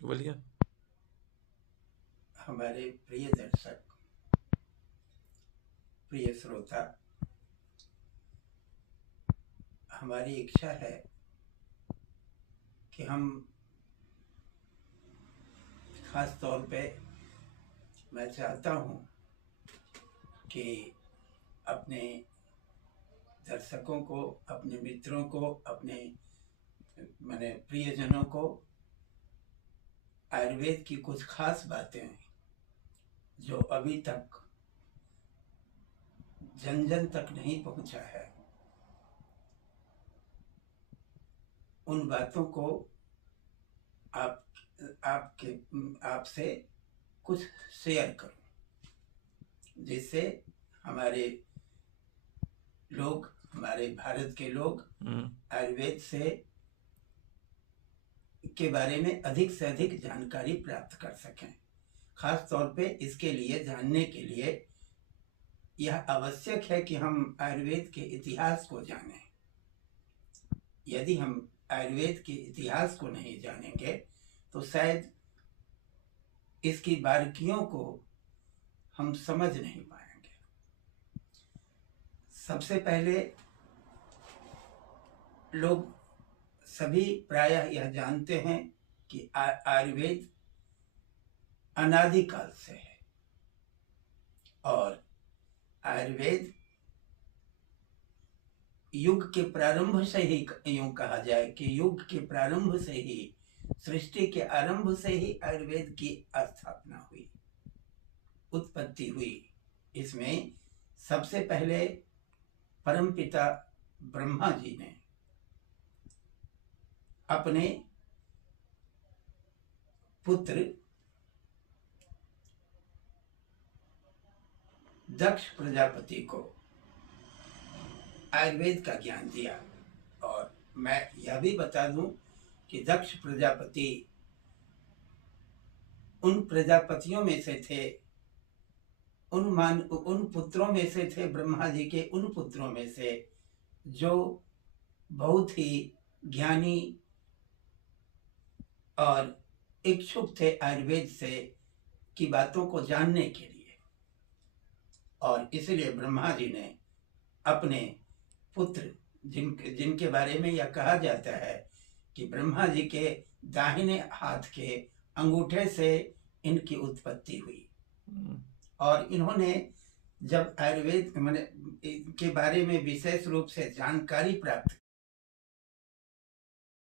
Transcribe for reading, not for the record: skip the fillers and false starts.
बोलिए। हमारे प्रिय दर्शक, प्रिय श्रोता, हमारी इच्छा है कि हम खास तौर पे मैं चाहता हूँ कि अपने दर्शकों को, अपने मित्रों को, अपने माने प्रियजनों को आयुर्वेद की कुछ खास बातें जो अभी तक जन जन तक नहीं पहुंचा है, उन बातों को आप आपके आपसे कुछ शेयर करूं, जिससे हमारे लोग, हमारे भारत के लोग आयुर्वेद से के बारे में अधिक से अधिक जानकारी प्राप्त कर सकें। खास तौर पे इसके लिए जानने के लिए यह आवश्यक है कि हम आयुर्वेद के इतिहास को जानें। यदि हम आयुर्वेद के इतिहास को नहीं जानेंगे तो शायद इसकी बारीकियों को हम समझ नहीं पाएंगे। सबसे पहले लोग सभी प्रायः यह जानते हैं कि आयुर्वेद अनादिकाल से है और आयुर्वेद युग के प्रारंभ से ही, यूं कहा जाए कि युग के प्रारंभ से ही, सृष्टि के आरंभ से ही आयुर्वेद की स्थापना हुई, उत्पत्ति हुई। इसमें सबसे पहले परमपिता ब्रह्मा जी ने अपने पुत्र दक्ष प्रजापति को आयुर्वेद का ज्ञान दिया। और मैं यह भी बता दूं कि दक्ष प्रजापति उन प्रजापतियों में से थे, उन पुत्रों में से थे, ब्रह्मा जी के उन पुत्रों में से जो बहुत ही ज्ञानी और इच्छुक थे आयुर्वेद से की बातों को जानने के लिए। और इसलिए ब्रह्मा जी ने अपने पुत्र, जिनके बारे में यह कहा जाता है कि ब्रह्मा जी के दाहिने हाथ के अंगूठे से इनकी उत्पत्ति हुई। और इन्होंने जब आयुर्वेद के बारे में विशेष रूप से जानकारी प्राप्त